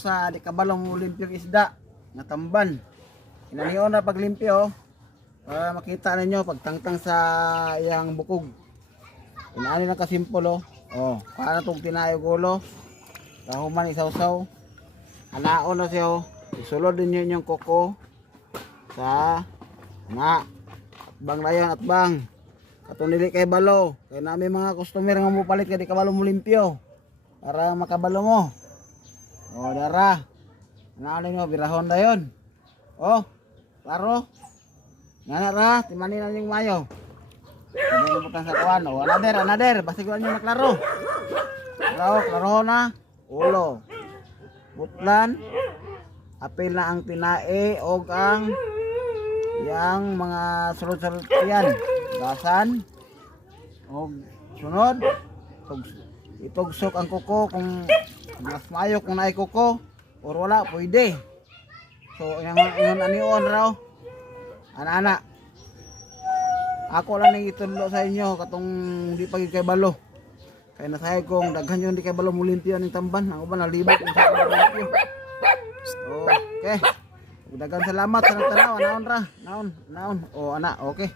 Sa di kabalong limpyong isda nga tamban. Inaniyon na paglimpyo para makita ninyo pagtangtang sa iyang bukog. Inaani lang kasimpol oh. Oh, paano tong tinayog ulo? Kahuman isaw-saw. Anaon na siya oh. Isulod din yung koko sa nga atbang layon atbang. Katong dili kay balo. Kay nami mga customer nga mopalit kay di kabalo mo limpyo. Para makabalo mo. Oh, dara. Ano nyo, birahon dayon. Oh, klaro. Nga ra, timanin na yung mayo. Ano yung butang sa kawan. Oh, anader. Basiguan nyo na klaro. Klaro na. Ulo. Butlan. Apil na ang tinae o ang yang mga sulod-sulod yan. Gasan. O sunod. Itugsok ang kuko kung mas mayo kung naay kuko or wala pwede. So ingon anion raw ana ako lang ning itudlo sa inyo katong di pa kay balo kay nasahay kong daghan yung di kay balo mulimpyo ning tamban ako ba nalibot sa limpyo. Okay, daghan salamat sa nagtanaw naon ra naon o ana okay.